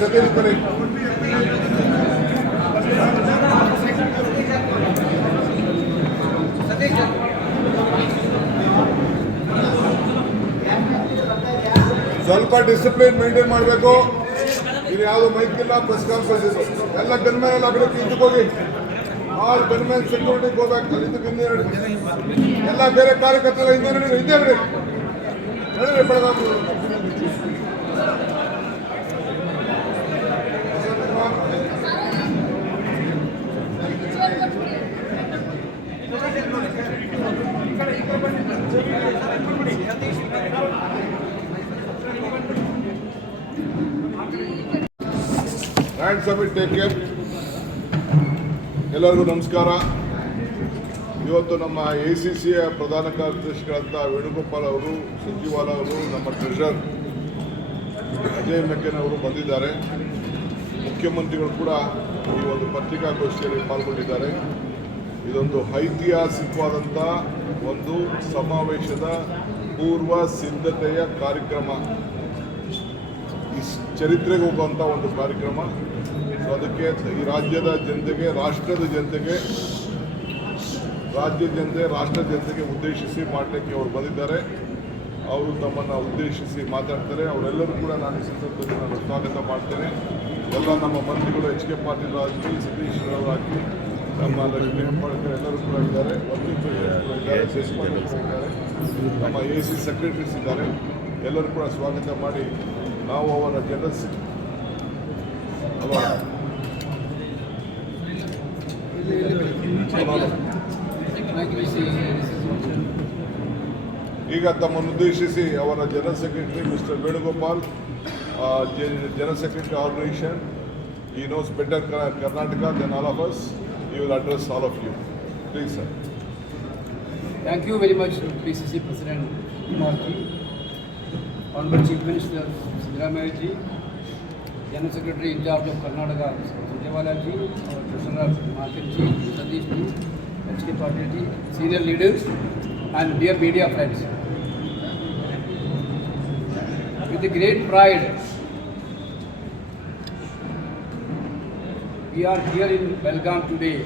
सतीश बने ಸ್ವಲ್ಪ discipline maintain ಮಾಡಬೇಕು. ಇದು ಯಾವುದು ಮೈಕ್ ಇಲ್ಲ, ಪ್ರೆಸ್ ಕಾನ್ಫರೆನ್ಸ್ ಇದು ಎಲ್ಲ ಗನ್ಮ್ಯಾನ್ ಎಲ್ಲ ಕಡೆ ಇದಕ್ಕೆ ಹೋಗಿ ಆಲ್ ಗನ್ಮ್ಯಾನ್ ಸೆಕ್ಯೂರಿಟಿ ಹೋಗ್ಬೇಕು. ಇದಕ್ಕೆ ಹಿಂದೆ ಎಲ್ಲ ಬೇರೆ ಕಾರ್ಯಕರ್ತರು ಹಿಂದೆ ಇದ್ದೇ ನಡೀರಿ Belagavi Grand Summit, take care. ಎಲ್ಲರಿಗೂ ನಮಸ್ಕಾರ. ಇವತ್ತು ನಮ್ಮ ACCಯ ಪ್ರಧಾನ ಕಾರ್ಯದರ್ಶಿಗಳಂತ ವೇಣುಗೋಪಾಲ್ ಅವರು, ಸಚಿವಾಲ ಅವರು, ನಮ್ಮ ಟ್ರೆಷರರ್ ಅಜಯ್ ಮೆಕ್ಕನ್ ಅವರು ಬಂದಿದ್ದಾರೆ. ಮುಖ್ಯಮಂತ್ರಿಗಳು ಕೂಡ ಈ ಒಂದು ಪತ್ರಿಕಾಗೋಷ್ಠಿಯಲ್ಲಿ ಪಾಲ್ಗೊಂಡಿದ್ದಾರೆ. ಇದೊಂದು ಐತಿಹಾಸಿಕವಾದಂಥ ಒಂದು ಸಮಾವೇಶದ ಪೂರ್ವ ಸಿದ್ಧತೆಯ ಕಾರ್ಯಕ್ರಮ, ಚರಿತ್ರೆಗೆ ಹೋಗುವಂಥ ಒಂದು ಕಾರ್ಯಕ್ರಮ. ಸೊ ಅದಕ್ಕೆ ಈ ರಾಜ್ಯದ ಜನತೆಗೆ, ರಾಷ್ಟ್ರದ ಜನತೆಗೆ, ರಾಜ್ಯ ಜನತೆ, ರಾಷ್ಟ್ರ ಜನತೆಗೆ ಉದ್ದೇಶಿಸಿ ಮಾಡಲಿಕ್ಕೆ ಅವರು ಬಂದಿದ್ದಾರೆ. ಅವರು ತಮ್ಮನ್ನು ಉದ್ದೇಶಿಸಿ ಮಾತಾಡ್ತಾರೆ. ಅವರೆಲ್ಲರೂ ಕೂಡ ನಾನು ಈ ಸಂದರ್ಭದಲ್ಲಿ ನಾನು ಸ್ವಾಗತ ಮಾಡ್ತೇನೆ. ಎಲ್ಲ ನಮ್ಮ ಮಂತ್ರಿಗಳು HK ಪಾಟೀಲ್ ಆಗಲಿ, ಸತೀಶ್ ರಾವ್ ನಮ್ಮ ಲಕ್ಷ್ಮೀ ಹೆಬ್ಬಾಳ್ಕರ್ ಎಲ್ಲರೂ ಕೂಡ ಇದ್ದಾರೆ. ಇದ್ದಾರೆ, ನಮ್ಮ AC ಸೆಕ್ರೆಟರೀಸ್ ಇದ್ದಾರೆ. ಎಲ್ಲರೂ ಕೂಡ ಸ್ವಾಗತ ಮಾಡಿ ನಾವು ಅವರ ಜನರಲ್ ಈಗ ತಮ್ಮನ್ನು ಉದ್ದೇಶಿಸಿ ಅವರ general secretary mister Venugopal, general secretary organisation, he knows better Karnataka than all of us. He will address all of you. Please, sir. Thank you very much, PCC President Kumar ji, Honorable Chief Minister Siddaramaiah ji, General Secretary in charge of Karnataka Sujewala ji, our Treasurer Market ji, Satish ji, HK Patil ji, senior leaders and dear media friends. With a great pride, we are here in Belgaum today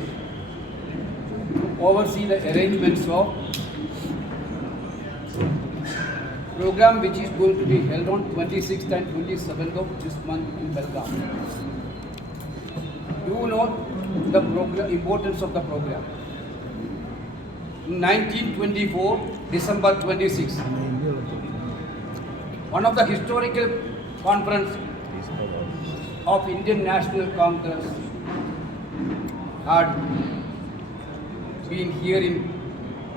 to oversee the arrangements of program which is going to be held on 26th and 27th of this month in Belgaum. You know the program, importance of the program. In 1924, December 26, one of the historical conference of Indian National Congress had been here in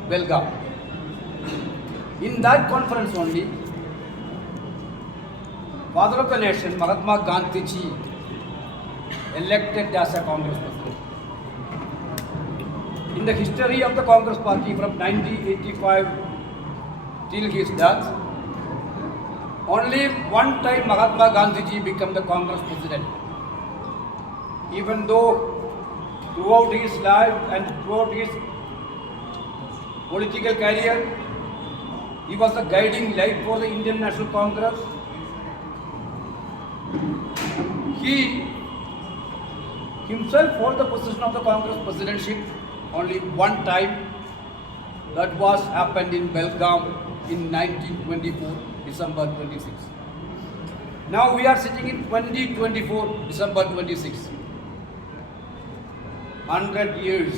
Belgaum. In that conference only, Father of the Nation, Mahatma Gandhi ji, elected as a Congress president. In the history of the Congress party from 1985 till his death, only one time Mahatma Gandhi ji became the Congress president. Even though throughout his life and throughout his political career, he was the guiding light for the Indian National Congress. He himself held the position of the Congress presidentship only one time. That was happened in Belgaum in 1924, December 26. Now we are sitting in 2024, December 26. 100 years.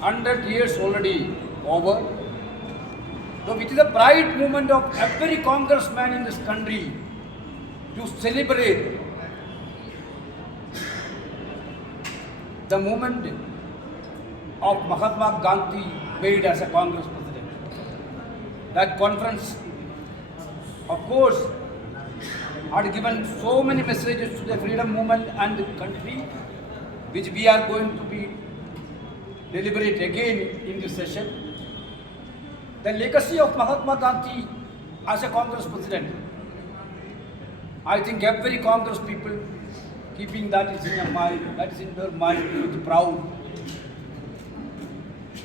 100 years already over. So it is a pride moment of every congressman in this country to celebrate the moment of Mahatma Gandhi made as a Congress president. That conference, of course, had given so many messages to the freedom movement and the country, which we are going to be deliberate again in this session. The legacy of Mahatma Gandhi as a Congress president, I think every Congress people keeping that is in their mind, that is in their mind with proud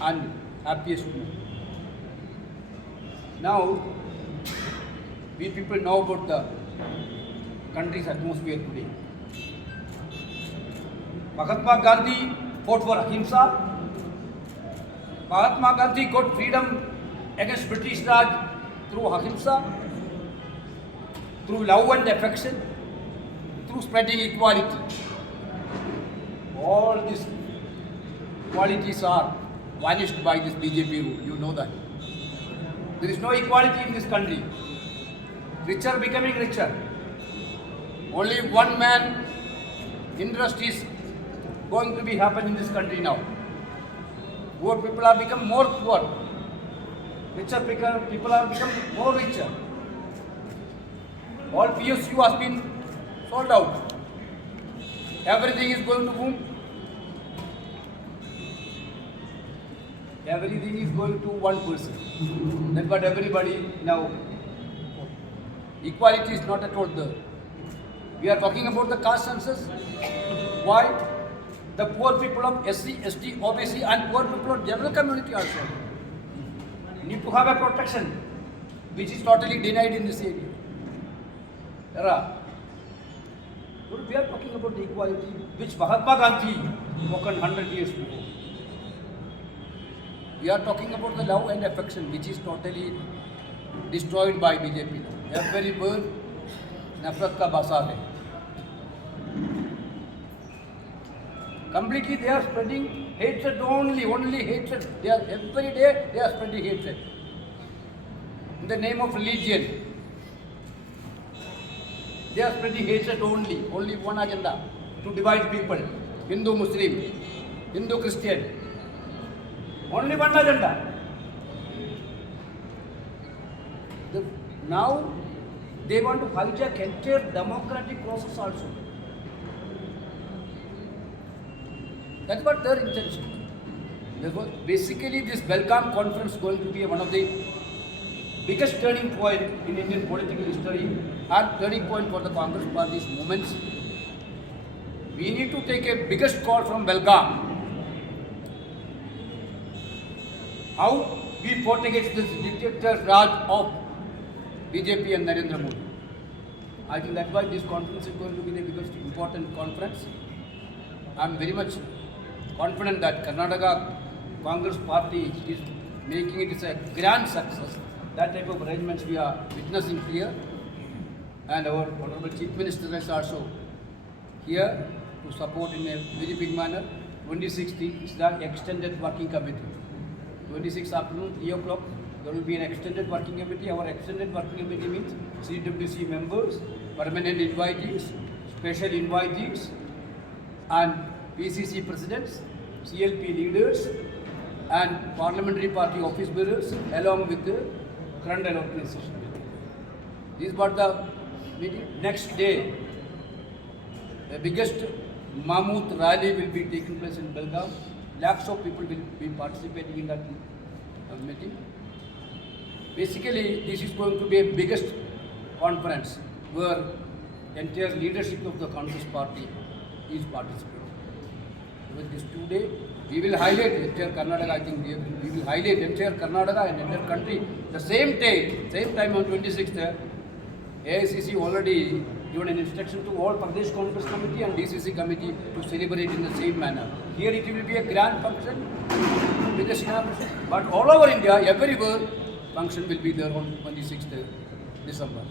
and happiest moment. Now, we people know about the country's atmosphere today. Mahatma Gandhi fought for ahimsa. Mahatma Gandhi got freedom against British Raj through ahimsa, through love and affection, through spreading equality. All these qualities are vanished by this BJP rule. You know that. There is no equality in this country. Richer becoming richer. Only one man interest is going to be happen in this country now. Poor people are become more poor. Richer people are become more richer. All PSU has been sold out. Everything is going to boom. Everything is going to one person. That's what everybody now. Equality is not at all there. We are talking about the caste census. Why? The poor people of SC, ST, OBC and poor people of general community also need to have a protection which is totally denied in this area. We are talking about the equality which Mahatma Gandhi spoken 100 years before. We are talking about the love and affection which is totally destroyed by BJP. Every word nafrat ka basa hai. Completely they are spreading hatred only hatred. They are every day they are spreading hatred. In the name of religion, they are spreading hatred only one agenda, to divide people, Hindu Muslim, Hindu Christian. Only one agenda. Now they want to hijack entire democratic process also. That's what their intention. Therefore, basically this Belgaum conference is going to be one of the biggest turning point in Indian political history and turning point for the Congress Party's movements. We need to take a biggest call from Belgaum. How we fought against this dictator Raj of BJP and Narendra Modi. I think that's why this conference is going to be the biggest important conference. I am very much confident that Karnataka Congress Party is making it a grand success. That type of arrangements we are witnessing here, and our Honorable Chief Minister is also here to support in a very big manner. 26th is the extended working committee. 26th afternoon, 3 o'clock, there will be an extended working committee. Our extended working committee means CWC members, permanent invitees, special invitees, and PCC presidents, CLP leaders, and parliamentary party office bearers, along with the current organization. This is what the meeting. Next day, the biggest Mammoth rally will be taking place in Belgaum. Lakhs of people will be participating in that meeting. Basically, this is going to be a biggest conference where entire leadership of the Congress Party is participating. With this today, we will highlight entire Karnataka. I think we will highlight entire Karnataka and entire country. The same time on 26th, AICC already given an instruction to all Pradesh Congress Committee and DCC Committee to celebrate in the same manner. Here it will be a grand function, biggest inauguration. But all over India, everywhere, function will be there on 26th December.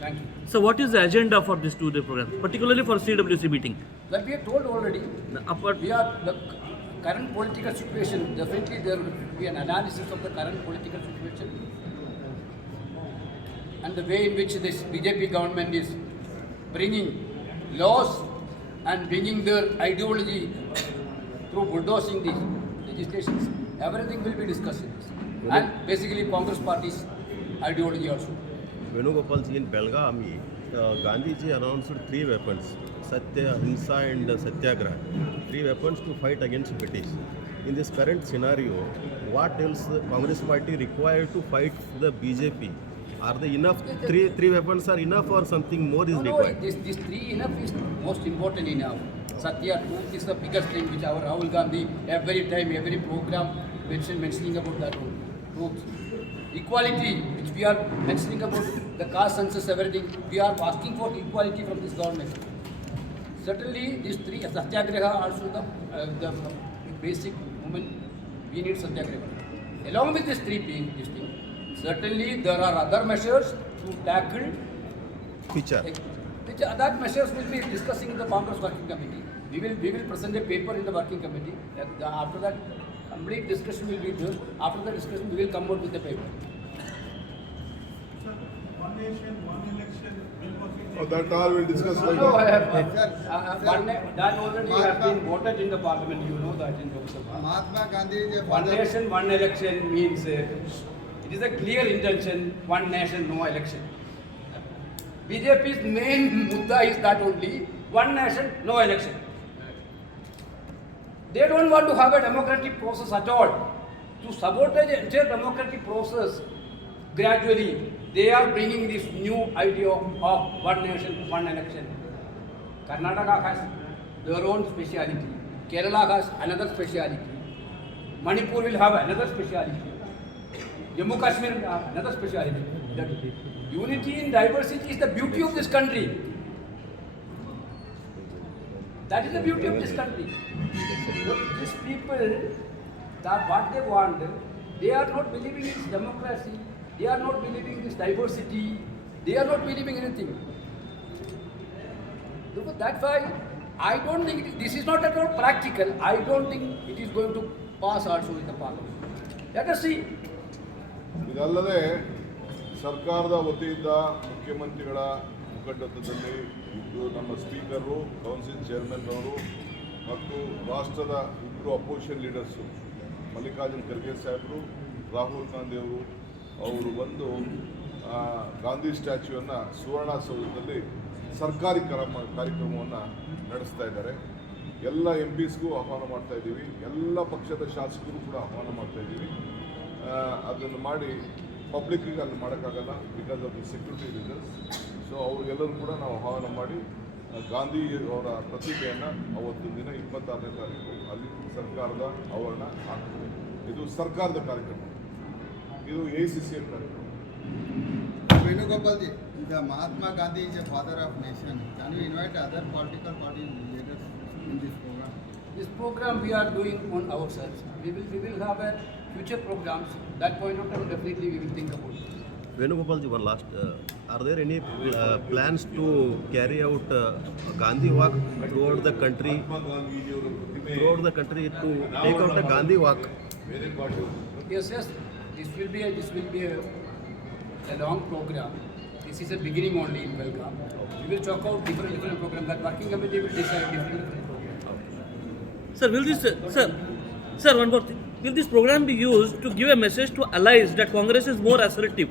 Thank you. So what is the agenda for this two-day program, particularly for CWC meeting? That we have told already. We are the current political situation. Definitely there will be an analysis of the current political situation and the way in which this BJP government is bringing laws and bringing their ideology through bulldozing these legislations. Everything will be discussed in this. And basically Congress Party's ideology also. Venugopal ji, in Belgaum, Gandhi ji announced 3 weapons, Satya, Ahimsa and Satyagraha. 3 weapons to fight against British. In this current scenario, what else Congress Party required to fight the BJP? Are they enough? Three weapons are enough, or something more is No, required? this three enough is most important enough. Satya, truth is the biggest thing which our Rahul Gandhi every time, every program mentioning about that one. Truth. Equality, which we are mentioning about the caste census, everything. We are asking for equality from this government. Certainly, these three, Satyagraha also the basic movement, we need Satyagraha. Along with these three things, certainly there are other measures to tackle Which are? which that measures will be discussing in the Congress working committee. We will present a paper in the working committee. After that, complete discussion will be done. After the discussion, we will come out with the paper. One nation, one election. Oh, that all will discuss No, later. I have, that already has been voted in the parliament. You know that in Lok Sabha. Mahatma Gandhi is a One father. nation, one election means it is a clear intention. One nation, no election. BJP's main mudda is that only one nation, no election. They don't want to have a democratic process at all. To sabotage the entire democratic process, gradually they are bringing this new idea of one nation, one election. Karnataka has their own speciality. Kerala has another speciality. Manipur will have another speciality. Jammu Kashmir will have another speciality. That unity in diversity is the beauty of this country. That is the beauty of this country. These people, that what they want, they are not believing in democracy, they are not believing in this diversity, they are not believing in anything. Therefore, that's why I don't think this is not at all practical. I don't think it is going to pass also in the parliament. Let us see. ಇದಲ್ಲದೆ ಸರ್ಕಾರದ ವತಿಯಿಂದ ಮುಖ್ಯಮಂತ್ರಿಗಳ ಮುಖಂಡತ್ವದಲ್ಲಿ ಇದು ನಮ್ಮ speaker, council chairman ಅವರು ಮತ್ತು ರಾಷ್ಟ್ರದ ಇಬ್ಬರು ಅಪೋಸಿಷನ್ ಲೀಡರ್ಸು ಮಲ್ಲಿಕಾರ್ಜುನ್ ಖರ್ಗೆ ಸಾಹೇಬರು, ರಾಹುಲ್ ಗಾಂಧಿ ಅವರು ಬಂದು ಗಾಂಧಿ ಸ್ಟ್ಯಾಚ್ಯೂವನ್ನು ಸುವರ್ಣಸೌಧದಲ್ಲಿ ಸರ್ಕಾರಿ ಕಾರ್ಯಕ್ರಮವನ್ನು ನಡೆಸ್ತಾ ಇದ್ದಾರೆ. ಎಲ್ಲ MPsಗೂ ಆಹ್ವಾನ ಮಾಡ್ತಾ ಇದ್ದೀವಿ, ಎಲ್ಲ ಪಕ್ಷದ ಶಾಸಕರು ಕೂಡ ಆಹ್ವಾನ ಮಾಡ್ತಾ ಇದ್ದೀವಿ. ಅದನ್ನು ಮಾಡಿ ಪಬ್ಲಿಕ್ಕಿಗೆ ಅಲ್ಲಿ ಮಾಡೋಕ್ಕಾಗಲ್ಲ because of the security reasons. So ಅವ್ರಿಗೆಲ್ಲರೂ ಕೂಡ ನಾವು ಆಹ್ವಾನ ಮಾಡಿ ಗಾಂಧಿ ಅವರ ಪ್ರತಿಭೆಯನ್ನು ಅವತ್ತಿನ ದಿನ 26ನೇ ತಾರೀಕು ಅಲ್ಲಿ ಸರ್ಕಾರದ ಆವರಣ ಆಗ್ತದೆ. ಇದು ಸರ್ಕಾರದ ಕಾರ್ಯಕ್ರಮ, ಇದು AICC ಕಾರ್ಯಕ್ರಮ. Venugopal ji, the Mahatma Gandhi is a father of nation. Can you invite other political party leaders in this program? This program we are doing on ourselves. We will have a future programs. That point of time definitely we will think about it. Venugopal ji, one last. Are there any plans to carry out Gandhi walk throughout the country? ಗಾಂಧೀಜಿಯವರ ಪ್ರತಿಮೆ Throughout the country to take out a Gandhi walk. ಬೇರೆ party Yes, this will be a long program. This is a beginning only in Belgaum. We will talk out different programs. That working committee will decide different programs. Sir, will this, sir, one more thing. Will this program be used to give a message to allies that Congress is more assertive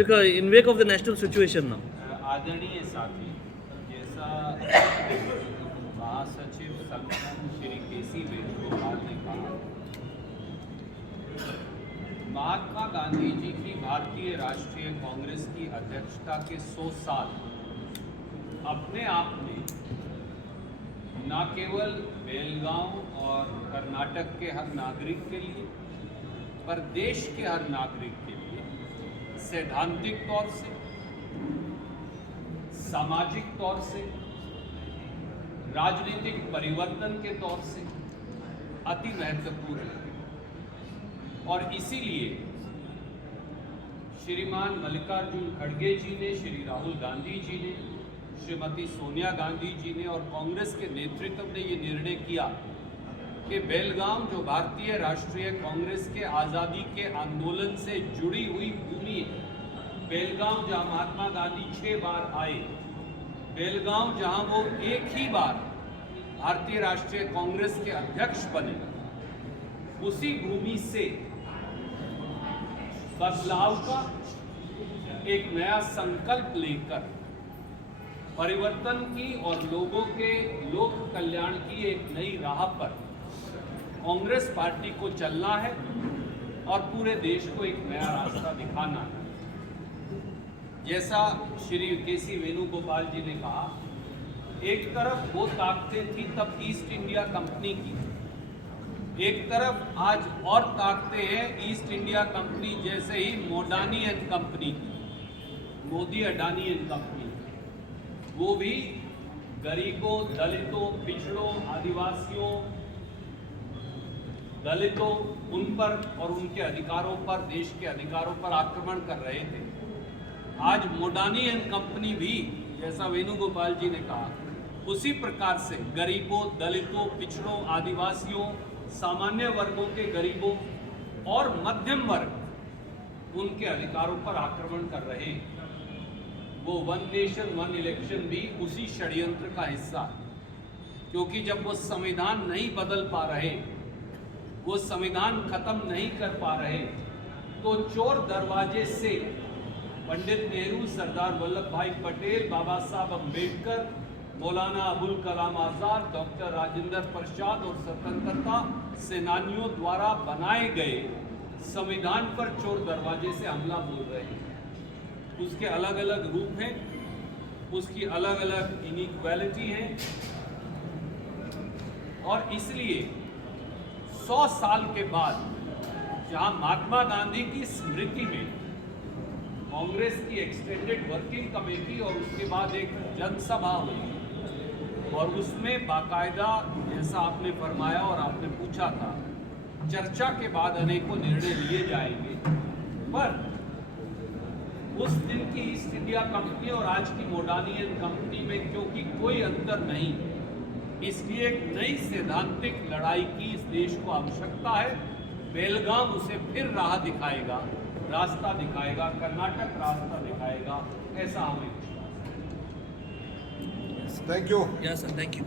because in wake of the national situation now? आदरणीय साथी, जैसा महासचिव संगठन श्री केसी वेणुगोपाल ने कहा, महात्मा गांधी जी की भारतीय राष्ट्रीय कांग्रेस की अध्यक्षता के 100 साल अपने आप में न केवल बेलगांव और कर्नाटक के हर नागरिक के लिए पर देश के हर नागरिक के लिए सैद्धांतिक तौर से, सामाजिक तौर से, राजनीतिक परिवर्तन के तौर से अति महत्वपूर्ण है। और इसीलिए श्रीमान मल्लिकार्जुन खड़गे जी ने, श्री राहुल गांधी जी ने, श्रीमती सोनिया गांधी जी ने और कांग्रेस के नेतृत्व ने ये निर्णय किया कि बेलगाम जो भारतीय राष्ट्रीय कांग्रेस के आज़ादी के आंदोलन से जुड़ी हुई भूमि है, बेलगाम जहाँ महात्मा गांधी 6 बार आए, बेलगाम जहाँ वो एक ही बार भारतीय राष्ट्रीय कांग्रेस के अध्यक्ष बने, उसी भूमि से बदलाव का एक नया संकल्प लेकर परिवर्तन की और लोगों के लोक कल्याण की एक नई राह पर कांग्रेस पार्टी को चलना है और पूरे देश को एक नया रास्ता दिखाना है। जैसा श्री केसी वेणुगोपाल जी ने कहा, एक तरफ वो ताकतें थी तब ईस्ट इंडिया कंपनी की, एक तरफ आज और ताकतें हैं ईस्ट इंडिया कंपनी जैसे ही मोडानी एंड कंपनी की, मोदी अडानी एंड कंपनी, वो भी गरीबों, दलितों, पिछड़ों, आदिवासियों, दलितों, उन पर और उनके अधिकारों पर, देश के अधिकारों पर आक्रमण कर रहे थे। आज मोडानी एंड कंपनी भी, जैसा वेणुगोपाल जी ने कहा, उसी प्रकार से गरीबों, दलितों, पिछड़ों, आदिवासियों, सामान्य वर्गों के गरीबों और मध्यम वर्ग, उनके अधिकारों पर आक्रमण कर रहे हैं। वो वन नेशन वन इलेक्शन भी उसी षड्यंत्र का हिस्सा है, क्योंकि जब वो संविधान नहीं बदल पा रहे, वो संविधान खत्म नहीं कर पा रहे, तो चोर दरवाजे से पंडित नेहरू, सरदार वल्लभ भाई पटेल, बाबा साहब अम्बेडकर, मौलाना अबुल कलाम आज़ाद, डॉक्टर राजेंद्र प्रसाद और स्वतंत्रता सेनानियों द्वारा बनाए गए संविधान पर चोर दरवाजे से हमला बोल रहे हैं। उसके अलग अलग रूप हैं, उसकी अलग अलग इनइक्वालिटी है, और इसलिए 100 साल के बाद जहां महात्मा गांधी की स्मृति में कांग्रेस की एक्सटेंडेड वर्किंग कमेटी और उसके बाद एक जनसभा हुई, और उसमें बाकायदा, जैसा आपने फरमाया और आपने पूछा था, चर्चा के बाद अनेकों निर्णय लिए जाएंगे, पर उस दिन की ईस्ट इंडिया कंपनी और आज की मोडानी एंड कंपनी में क्योंकि कोई अंतर नहीं, इसलिए एक नई सैद्धांतिक लड़ाई की इस देश को आवश्यकता है। बेलगाम उसे फिर राह दिखाएगा, रास्ता दिखाएगा, कर्नाटक रास्ता दिखाएगा, ऐसा हमें विश्वास है। Thank you. Yes, sir. Thank you.